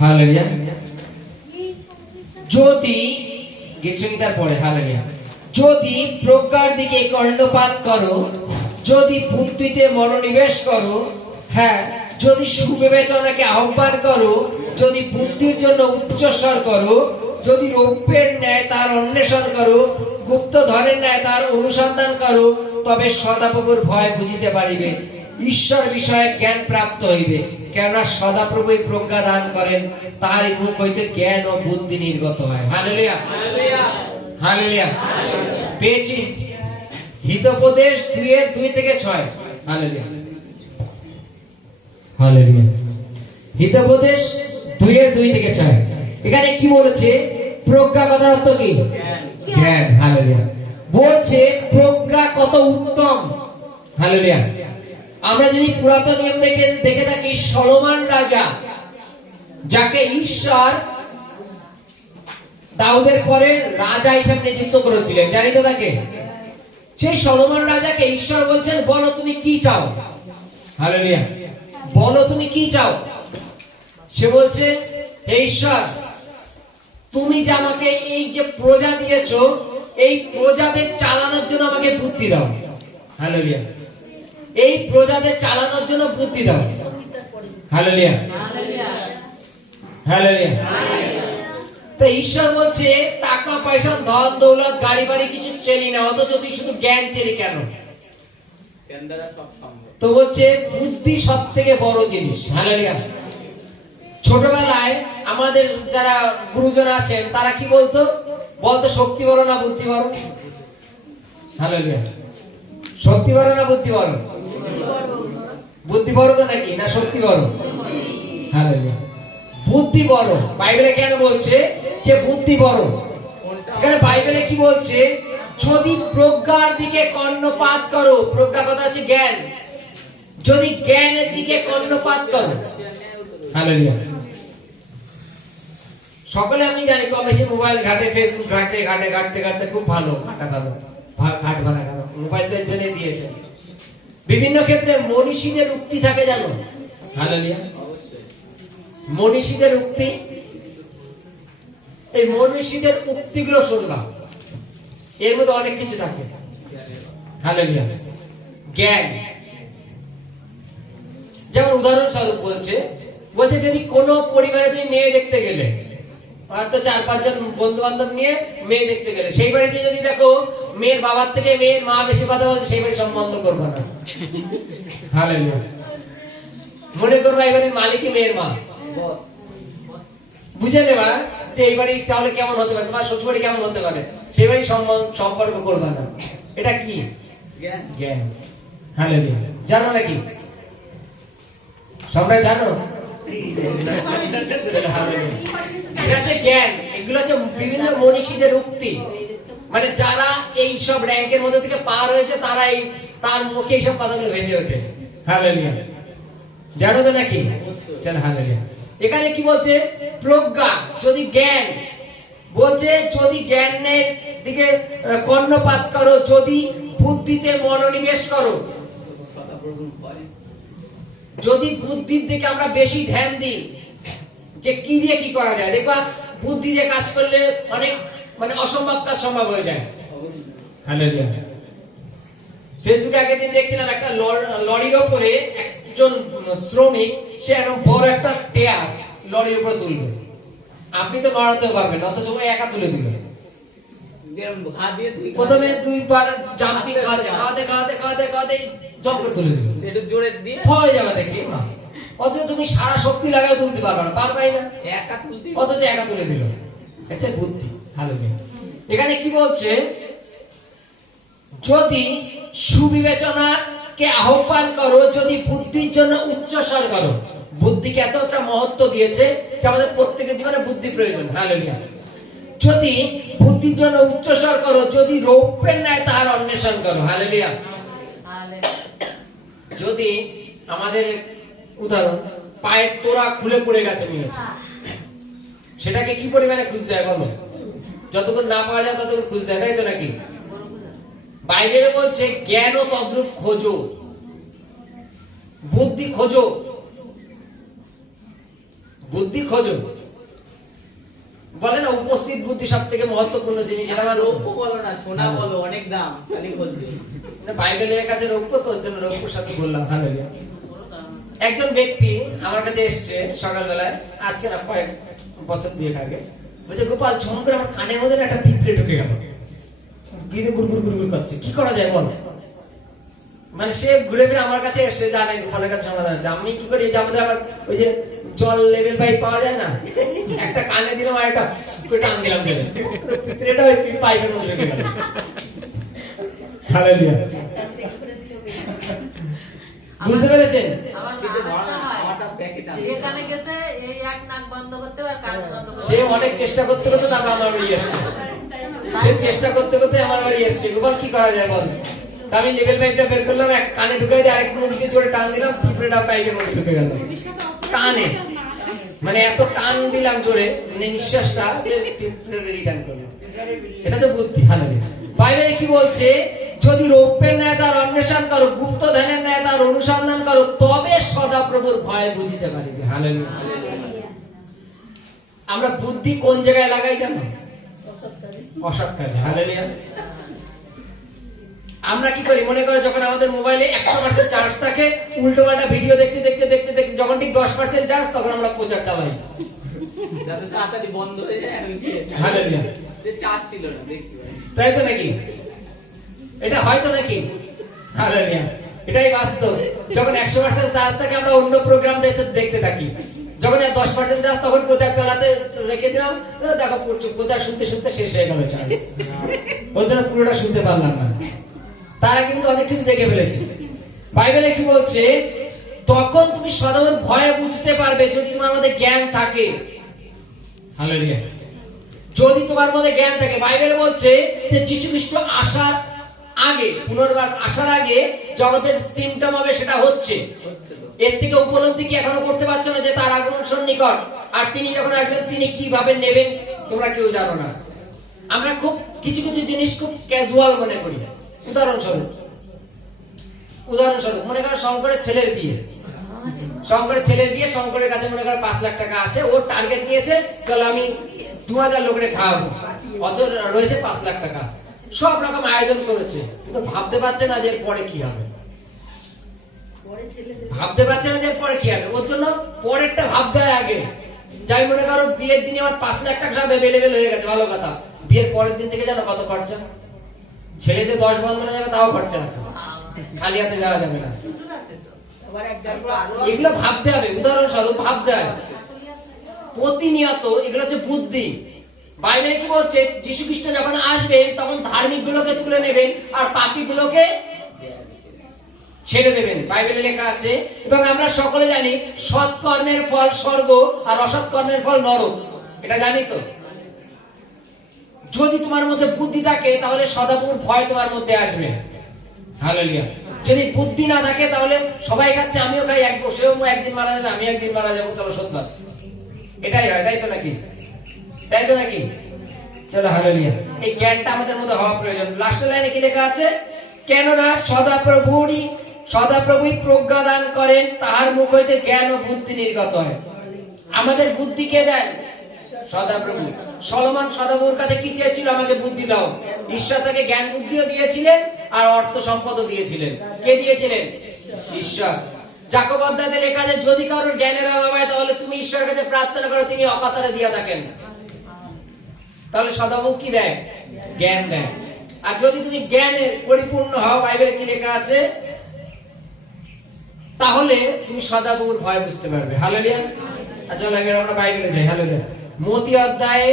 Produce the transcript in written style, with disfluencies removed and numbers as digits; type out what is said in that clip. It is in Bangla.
হালেলুয়া। যদি গীতসংগীতার পরে হালেলুয়া, যদি প্রজ্ঞার দিকে কর্ণপাত করো, যদি বুদ্ধিতে মনোনিবেশ করো, হ্যাঁ, যদি সুবিবেচনাকে আহ্বান করো, যদি বুদ্ধির জন্য উচ্চস্বর করো, যদি রৌপ্যের ন্যায় তার অন্বেষণ করো, গুপ্তধনের ন্যায় তার অনুসন্ধান করো, তবে সদাপ্রভুর ভয় বুঝিতে পারিবে, ঈশ্বর বিষয়ে জ্ঞান প্রাপ্ত হইবে। কেননা সদাপ্রভুই প্রজ্ঞা দান করেন, তার মুখ হইতে জ্ঞান ও বুদ্ধি নির্গত হয়। Hallelujah, hallelujah. পেয়েছি হিতোপদেশ 2:2-6। Hallelujah, hallelujah. হিতোপদেশ 2:2-6। এখানে কি বলেছে? প্রজ্ঞা কথার অর্থ কি? জ্ঞান। হালেলুয়া। বলছে প্রজ্ঞা কত উত্তম। হালেলুয়া। আমরা যদি পুরাতন নিয়ম দেখে থাকি, সলোমন রাজা, যাকে ঈশ্বর দাউদের পরে রাজা হিসেবে নিযুক্ত করেছিলেন, জানি তো তাকে। সেই সলোমন রাজাকে ঈশ্বর বলছেন, বলো তুমি কি চাও। হালেলুয়া। বলো তুমি কি চাও। সে বলছে, হে ঈশ্বর, তুমি যে আমাকে এই যে প্রজা দিয়েছো, এই প্রজাদের চালানোর জন্য আমাকে বুদ্ধি দাও। হালেলুয়া। এই প্রজাদের চালানোর জন্য বুদ্ধি দাও। Hallelujah, hallelujah. তো ঈশ্বর বলছে, টাকা পয়সা ধন দৌলত গাড়ি বাড়ি কিছু চেলি না, অথচ তুই শুধু জ্ঞান চেলি কেন? তো বলছে বুদ্ধি সব থেকে বড় জিনিস। হালেলুয়া। ছোটবেলায় আমাদের যারা গুরুজন আছেন, তারা কি বলতো? শক্তি বড় না বুদ্ধি বড়? হালেলুয়া। শক্তি বড় না বুদ্ধি বড়? বুদ্ধি বড় তো নাকি, না শক্তি বড়? হালেলুয়া। বুদ্ধি বড়। বাইবেলে কেন বলছে যে বুদ্ধি বড়? এখানে বাইবেলে কি বলছে? যদি প্রজ্ঞার দিকে কর্ণপাত করো, প্রজ্ঞা কথা হচ্ছে জ্ঞান, যদি জ্ঞানের দিকে কর্ণপাত করো। হালেলুয়া। সকলে আমি জানি কম বেশি মোবাইল ঘাটে, ফেসবুক ঘাটে, ঘাটতে খুব ভালো ঘাট ভাড়া কারো মোবাইল তো এর জন্য দিয়েছে। বিভিন্ন ক্ষেত্রে মনীষীদের উক্তি থাকে, জানো? হালেলুয়া। মনীষীদের উক্তি, এই মনীষীদের উক্তিগুলো শুনলাম, এর মধ্যে অনেক কিছু থাকে। হালেলুয়া। জ্ঞান, যেমন উদাহরণস্বরূপ বলছে যদি কোনো পরিবারে তুমি মেয়ে দেখতে গেলে, হয়তো 4-5 জন বন্ধু বান্ধব নিয়ে মেয়ে দেখতে গেলে, সেই বাড়িতে যদি দেখো মেয়ের বাবার থেকে মেয়ের মা বেশি কথা বলছে, সেই বাড়ি সম্বন্ধ করবে না। হালেলুয়া। মনে করবা এই বাড়ির মালিকই মেয়ের মা, বুঝে নেবা যে এই বাড়ি তাহলে কেমন হতে পারে, তোমার শ্বশুর বাড়ি কেমন হতে পারে, সেই বাড়ি সম্পর্ক করবে না। এটা কি? জ্ঞান। হালেলুয়া। জানো নাকি? সবাই জানো? এটা হচ্ছে জ্ঞান। এগুলো হচ্ছে বিভিন্ন মনীষীদের উক্তি, মানে যারা এই সব র্যাঙ্কের মধ্যে থেকে পার হয়েছে, তারা তার মুখে এইসব কথাগুলো ভেসে ওঠে। হালেলুয়া। জানো তো নাকি? চল, হালেলুয়া। এখানে কি বলছে? প্রজ্ঞা, যদি জ্ঞান, বলছে যদি জ্ঞানের দিকে কর্ণপাত করো, যদি বুদ্ধিতে মনোনিবেশ করো, যদি বুদ্ধির দিকে আমরা বেশি ধ্যান দিই, যে কি দিয়ে কি করা যায়। দেখবা বুদ্ধি দিয়ে কাজ করলে অনেক অসম্ভব কাজ সম্ভব হয়ে যায়। হালেলুয়া। ফেসবুকে আগের দিন দেখছিলাম, একটা লরির উপরে একজন শ্রমিক, সে একদম বড় একটা টেয়ার লরির উপরে তুলবে। আপনি তো নড়াতেও পারবেন, অথচ একা তুলে দিল। প্রথমে 2 বার জাম্পিং খাওয়াতে জম্প করে তুলে দিল, হয়ে যাবে দেখি। অথচ তুমি সারা শক্তি লাগায় তুলতে পারবে না, পারবাই না, অথচ একা তুলে দিল। আচ্ছা, বুদ্ধি। হালেলুয়া। এখানে কি বলছে? যদি সুবিবেচনাকে আহ্বান করো, যদি বুদ্ধির জন্য উচ্চস্বর করো। বুদ্ধিকে এতটা মহত্ব দিয়েছে যে আমাদের প্রত্যেকের জীবনে বুদ্ধি প্রয়োজন। হালেলুয়া। যদি বুদ্ধির জন্য উচ্চস্বর করো, যদি রৌপ্যের ন্যায় তার অন্বেষণ করো। হালেলুয়া। যদি আমাদের উদাহরণ, পায়ের তোরা খুলে পড়ে গেছে, সেটাকে কি পরিমাণে খুঁজতে হয় বলো? যতক্ষণ না পাওয়া যায় ততক্ষণ খুঁজতে হয়, তাই তো নাকি? বাইবেলে বলছে জ্ঞান ও তদ্রূপ খোঁজো, বুদ্ধি খোঁজো। বুদ্ধি খোঁজো। বলে না উপস্থিত বুদ্ধি সব থেকে মহত্বপূর্ণ জিনিস। এটা আমার রৌপ্য বলো না, সোনা বলো, অনেক দাম, খালি বলবে। বাইবেলের কাছে রৌপ্য, তো ওর জন্য রৌপ্যর সাথে বললাম। হালেলুয়া। একজন ব্যক্তি আমার কাছে এসছে সকালবেলায়, আজকে না কয়েক বছর দিয়ে আগে, বলছে গোপাল ঝম করে আমার কানের মধ্যে একটা পিঁপড়ে ঢুকে গেল, গুড়গুড় করছে, কি করা যায় বল। মানে সে ঘুরে ফিরে আমার কাছে এসে জানে গোপালের কাছে সমাধান আছে। আমি কি করি, যে আমাদের আবার ওই যে জল লেভেল পাইপ পাওয়া যায় না, একটা কানে দিলাম আর একটা টান দিলাম, পিঁপড়েটা ওই পাইপের মধ্যে ঢুকে গেল। হালেলুয়া। বুঝতে পেরেছেন? সে অনেক চেষ্টা করতে করতে তারপর আমার বাড়ি আসছে। সে চেষ্টা করতে করতে আমার বাড়ি এসছে, গোপাল কি করা যায় বল। আমি লেভেল পাইপটা বের করলাম, এক কানে ঢুকাই দিয়ে আরেক মুরগি জোরে টান দিলাম, পিঁপড়েটা পাইপের মধ্যে ঢুকে গেল টানে। মানে এত টান দিলাম জোরে, মানে নিঃশ্বাসটা, যে পিঁপড়ে রিটার্ন করলো। এটা তো বুদ্ধি। হালেলুয়া। বাইবেলে কি বলছে, যদি রৌপ্যের ন্যায় তার অন্বেষণ করো, গুপ্ত ধ্যানের ন্যায় তার অনুসন্ধান করো, তবে সদাপ্রভুর ভয় বুঝিতে পারিবে। হালেলুয়া। আমরা বুদ্ধি কোন জায়গায় লাগাই জানো? অসৎ কাজে। হালেলুয়া। আমরা কি করি, মনে করো যখন আমাদের মোবাইলে 100% চার্জ থাকে, উল্টো পাল্টা ভিডিও দেখতে দেখতে দেখতে দেখতে যখন ঠিক 10% চার্জ, তখন আমরা প্রচার চালাই, যাতে তাড়াতাড়ি বন্ধ হয়ে যায়। হালেলুয়া। চার্জ ছিল না, দেখতে পাই। তাই তো নাকি? এটা হয়তো নাকি? হালেলুয়া। এটাই বাস্তব। যখন 100% চার্জ থাকে, আমরা অন্য প্রোগ্রাম দেখতে থাকি। যখন 10% চার্জ, তখন প্রচার চালাতে রেখে দিলাম, দেখো প্রচার শুনতে শুনতে শেষ হয়ে গেল চার্জ, ওই জন্য পুরোটা শুনতে পারলাম না। তারা কিন্তু অনেক কিছু দেখে ফেলেছে। বাইবেলে কি বলছে, তখন তুমি সদাপ্রভুর ভয় বুঝতে পারবে যদি তোমার মধ্যে জ্ঞান থাকে। হালেলুয়া। যদি তোমার মধ্যে জ্ঞান থাকে। বাইবেলে বলছে যে যীশু খ্রিস্ট আসার আগে, পুনর্বার আসার আগে জগতের সিম্পটম হবে, সেটা হচ্ছে। এর থেকে উপলব্ধি কি এখনো করতে পারছো না যে তার আগমন সন্নিকট, আর তিনি যখন আসবেন তিনি কিভাবে নেবেন তোমরা কেউ জানো না। আমরা খুব কিছু কিছু জিনিস খুব ক্যাজুয়াল মনে করি। উদাহরণস্বরূপ মনে করো শঙ্করের ছেলের বিয়ে, শঙ্করের কাছে মনে করো 5 লাখ টাকা আছে, ওর টার্গেট নিয়েছে, চলো আমি 2000 লোকের খাওয়াবো, অত রয়েছে 5 লাখ টাকা, সব রকম আয়োজন করেছে, কিন্তু ভাবতে পারছে না যে পরে কি হবে। ওর জন্য পরেরটা ভাবতে হয় আগে। যাই মনে করো বিয়ের দিনে আমার 5 লাখ টাকা সব অ্যাভেলেবেল হয়ে গেছে, ভালো কথা। বিয়ের পরের দিন থেকে জানো কত খরচা? ছেলেদের 10 বন্ধনে যাবে, তাও খরচা আছে, খালি হাতে যাওয়া যাবে না। এগুলো ভাবতে হবে, উদাহরণস্বরূপ ভাবতে হবে প্রতিনিয়ত। এগুলো হচ্ছে বুদ্ধি। বাইবেলে কি বলছে, যীশু খ্রিস্ট যখন আসবেন তখন ধার্মিক গুলোকে তুলে নেবেন আর পাপী গুলোকে ছেড়ে দেবেন। বাইবেলে লেখা আছে, এবং আমরা সকলে জানি সৎ কর্মের ফল স্বর্গ আর অসৎ কর্মের ফল নরক। এটা জানি তো। যদি তোমার মধ্যে বুদ্ধি থাকে তাহলে সদাপ্রভুর ভয় তোমার মধ্যে আসবে। হালেলুয়া। যদি বুদ্ধি না থাকে তাহলে সবাই খাচ্ছে, আমিও খাই, সেও একদিন মারা যাবে, আমি একদিন মারা যাবো, চলো সৎবাদ। এটাই হয়, তাই তো নাকি? চলো হালেলুয়া। এই জ্ঞানটা আমাদের মধ্যে হওয়া প্রয়োজন। লাস্ট লাইনে কি লেখা আছে, কেননা সদাপ্রভুই প্রজ্ঞা দান করেন, তাহার মুখ হইতে জ্ঞান ও বুদ্ধি নির্গত হয়। আমাদের বুদ্ধি কে দেন? সদাপ্রভু। সলোমন সদাপ্রভুর কাছে কি চেয়েছিল? আমাকে বুদ্ধি দাও। ঈশ্বর তাকে জ্ঞান বুদ্ধিও দিয়েছিলেন আর অর্থ সম্পদও দিয়েছিলেন। কে দিয়েছিলেন? ঈশ্বর। যাকব অধ্যায়ে লেখা আছে, যদি কারোর জ্ঞানের অভাব হয় তাহলে তুমি ঈশ্বরের কাছে প্রার্থনা করো, তিনি অকাতরে দিয়া থাকেন। তাহলে সদাপ্রভু কি দেয়? জ্ঞান দেয়। আর যদি তুমি জ্ঞানে পরিপূর্ণ হও, বাইবেলে কি লেখা আছে, তাহলে তুমি সদাপ্রভুর ভয় বুঝতে পারবে। হালেলুয়া। আচ্ছা, আমরা বাইবেলে যাই। হালেলুয়া। মতি অধ্যায়ে